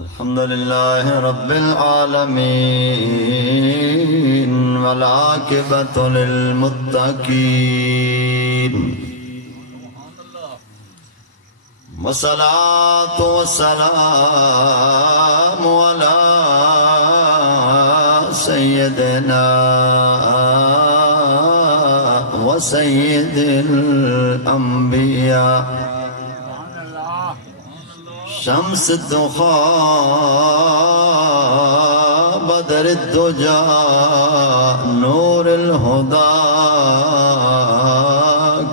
الحمد لله رب العالمين والعاقبة للمتقين والصلاة والسلام على سيدنا وسيد الأنبياء شمس الضحى بدر الدجى نور الهدى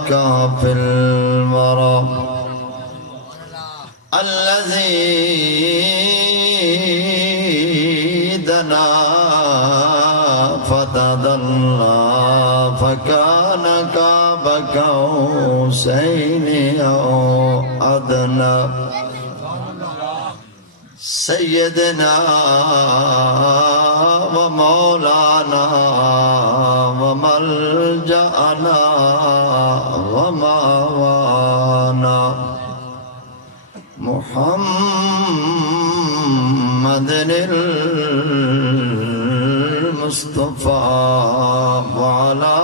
كافي الورى الذي دنا فتدلى فكان قاب قوسين أو أدنى سيدنا ومولانا وملجأنا ومأوانا محمد المصطفى وعلى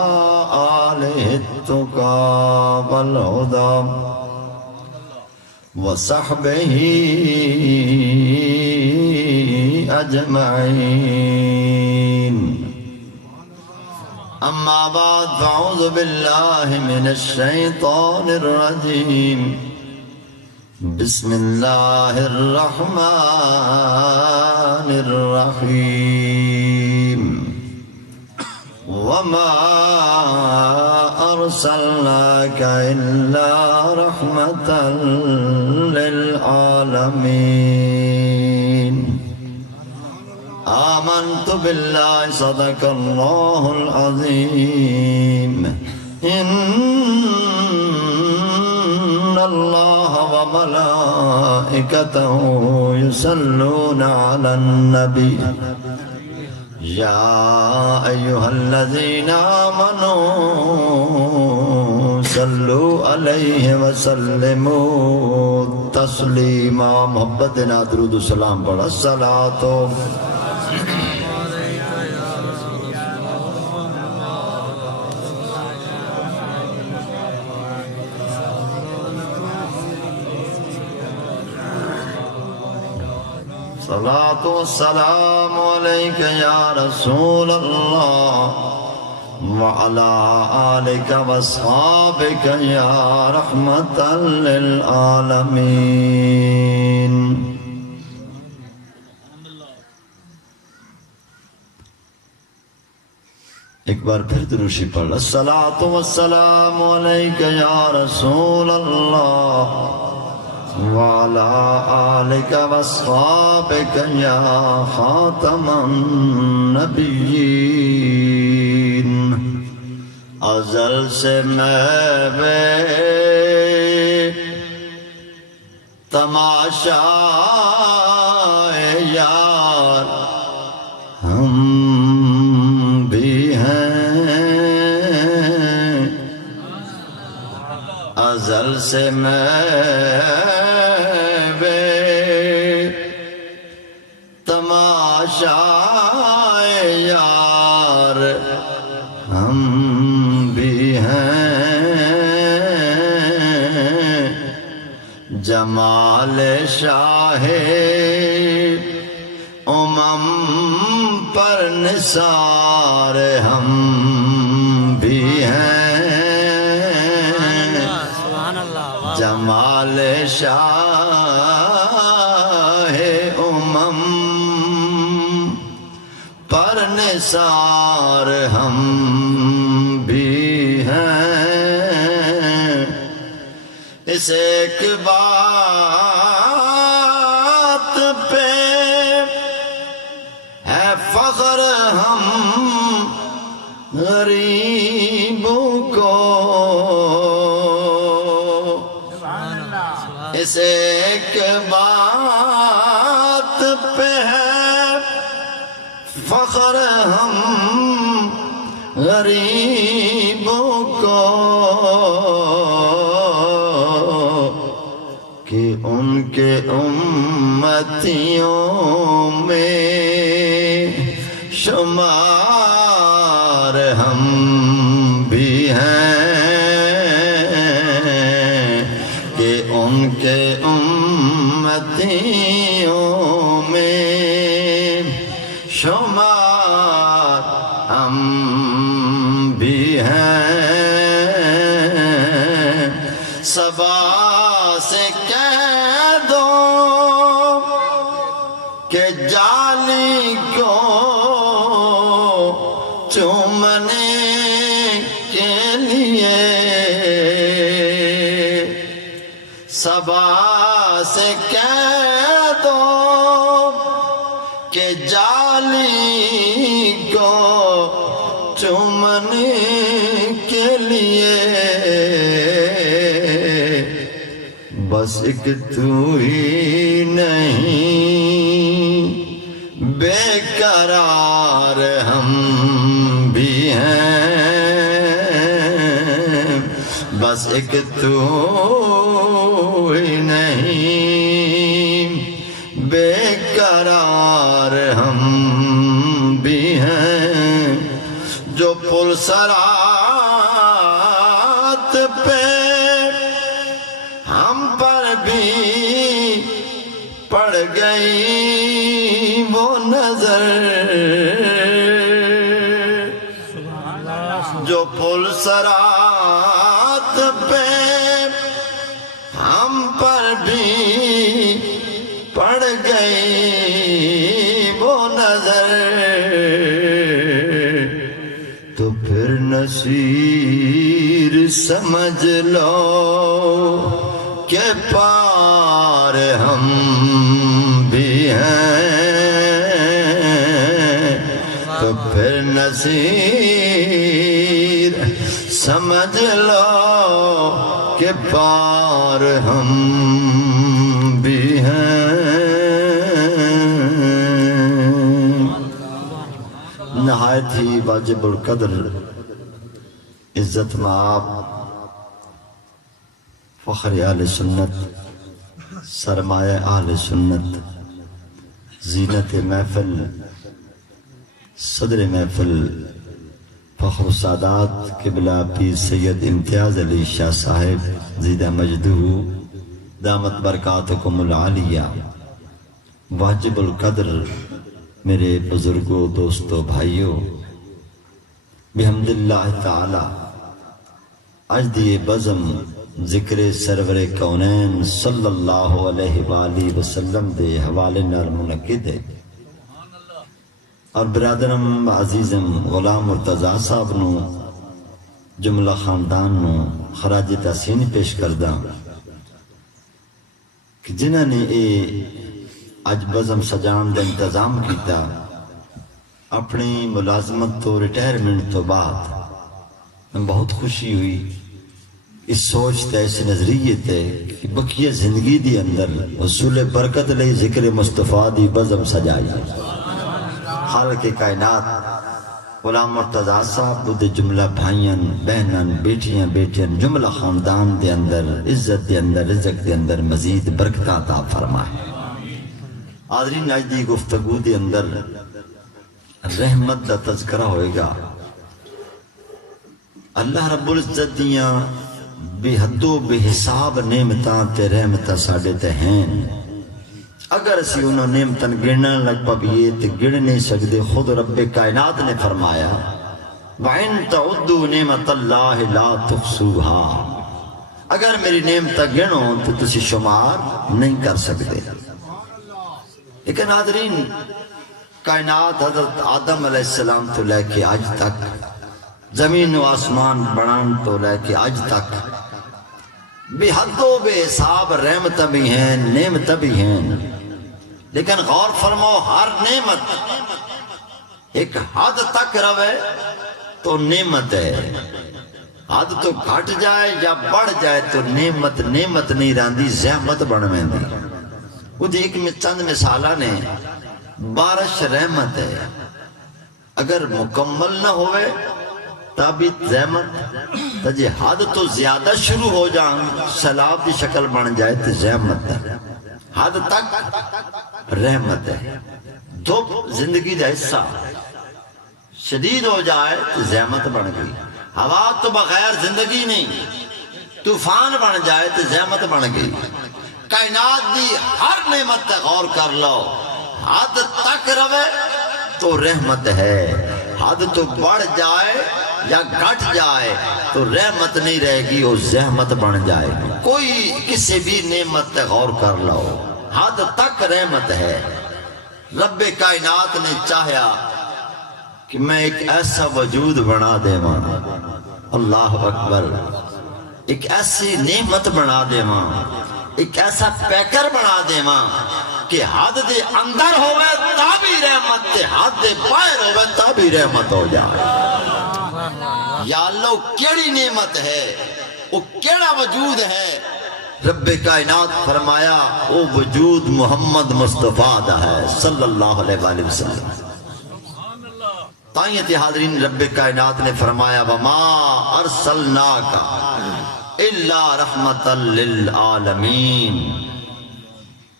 آله التقى والهدى وصحبه أجمعين أما بعد فأعوذ بالله من الشيطان الرجيم بسم الله الرحمن الرحيم وما أرسلناك إلا رحمة للعالمين آمنت بالله صدق الله العظيم إن الله وملائكته يصلون على النبي يا أيها الذين آمنوا صلوا عليه وسلموا تسليما محبتنا درود السلام پڑھا الصلاة صلاة والسلام عليك يا رسول الله وعلى آلك واصحابك يا رحمة للعالمين ایک بار پھر دروشی پڑھ الصلاة والسلام عليك يا رسول الله وعلى آلك واصحابك يا خاتم النبيين ازل سے میں بے تماشا یار ہم بھی ہیں ازل سے میں یار ہم بھی ہیں جمال شاہ پر نثار ہم بھی ہیں جمال شاہ پر نثار ہم بھی ہیں اس ایک بات پہ ہے فخر ہم غریبوں کو اس ایک بات پہ ہے فخر ہم غریبوں کو کہ ان کے امتیوں میں شمار ہم بھی ہیں کہ ان کے امتیوں میں شمار ہم بھی ہیں صبا سے کہہ دو کہ جالی کو چومنے کے لیے صبا سے کہہ دو کہ جالی کو چومنے کے لیے بس ایک تو ہی نہیں بے قرار ہم بھی ہیں بس ایک تو ہی نہیں بے قرار ہم بھی ہیں جو پل صراط پہ ہم پر بھی پڑ گئی وہ نظر جو پل صراط پہ ہم پر بھی پڑ گئی وہ نظر تو پھر نصیر سمجھ لو کہ پار ہم بھی ہیں تو پھر نصیر سمجھ لو کہ پار ہم بھی ہیں نہایت ہی واجب القدر عزت مآب فخر اہل سنت سرمایہ اہل سنت زینت محفل صدر محفل فخر السادات قبلہ پیر سید امتیاز علی شاہ صاحب زیدہ مجدہ دامت برکاتکم العالیہ واجب القدر میرے بزرگوں دوستوں بھائیوں بحمداللہ تعالی آج دیئے بزم ذکر سرور کونین صلی اللہ علیہ وآلہ وسلم دے حوالے نال منعقد ہے اور برادرم عزیزم غلام مرتضیٰ صاحب نو جملہ خاندان نو خراج تحسین پیش کردہ کہ جنہاں نے اج بزم سجان دا انتظام کیتا اپنی ملازمت تو ریٹائرمنٹ تو بعد میں بہت خوشی ہوئی اس سوچ تے اس نظریے تے کہ بقیہ زندگی دی اندر حصول برکت لئی ذکر مصطفیٰ دی بزم سجائی خالق کائنات غلام مرتضیٰ صاحب دے جملہ بھائیاں بہناں بیٹیاں بیٹیاں جملہ خاندان دے اندر عزت دے اندر رزق دے اندر مزید برکتہ عطا فرمائے حاضرین آج دی گفتگو دے اندر رحمت دا تذکرہ ہوئے گا اللہ رب العزت دیاں بے حد و بے حساب نعمتاں تے رحمتاں ساڑے تے ہیں اگر اسی انہوں نعمتاں گرنا لگ پبیے تے گر نہیں سکتے خود رب کائنات نے فرمایا وَإِن تَعُدُّوا نِعْمَةَ اللَّهِ لَا تُحْصُوهَا اگر میری نعمتاں گنو تو تسی شمار نہیں کر سکتے لیکن حاضرین کائنات حضرت آدم علیہ السلام تو لے کے آج تک زمین و آسمان بنان تو لے کے آج تک بے حد و بے حساب رحمت بھی ہیں نعمت بھی ہیں لیکن غور فرماؤ ہر نعمت ایک حد تک روے تو نعمت ہے حد تو گھٹ جائے یا بڑھ جائے تو نعمت نہیں راندی زحمت بن میں دی وہ ایک چند مثالہ نے بارش رحمت ہے اگر مکمل نہ ہوئے تابی زحمت تجھے حد تو زیادہ شروع ہو جائیں سیلاب کی شکل بن جائے تو زحمت ہے حد تک رحمت ہے۔ دھوپ زندگی دا حصہ شدید ہو جائے تو زحمت بن گئی، ہوا تو بغیر زندگی نہیں، طوفان بن جائے تو زحمت بن گئی۔ کائنات دی ہر نعمت تے غور کر لو، حد تک روے تو رحمت ہے، حد تو بڑھ جائے یا گھٹ جائے تو رحمت نہیں رہے گی، وہ زحمت بن جائے گی۔ کوئی کسی بھی نعمت تے غور کر لو، حد تک رحمت ہے۔ رب کائنات نے چاہیا کہ میں ایک ایسا وجود بنا دے ماں، اللہ اکبر، ایک ایسی نعمت بنا دے ماں، ایک ایسا پیکر بنا دے ماں کہ حد دے اندر ہوئے تا بھی رحمت تے حد دے باہر ہوئے تا بھی رحمت ہو جائے۔ یا اللہ کیڑی نعمت ہے، وہ کیڑا وجود ہے؟ رب کائنات فرمایا وہ وجود محمد مصطفیٰ دا ہے صلی اللہ علیہ وآلہ وسلم۔ تائیت حاضرین رب کائنات نے فرمایا وما ارسلناک الا رحمتا للعالمین،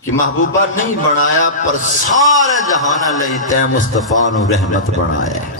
کہ محبوبہ نہیں بنایا پر سارے جہاں لئی تے مصطفیٰ نو رحمت بنایا ہے۔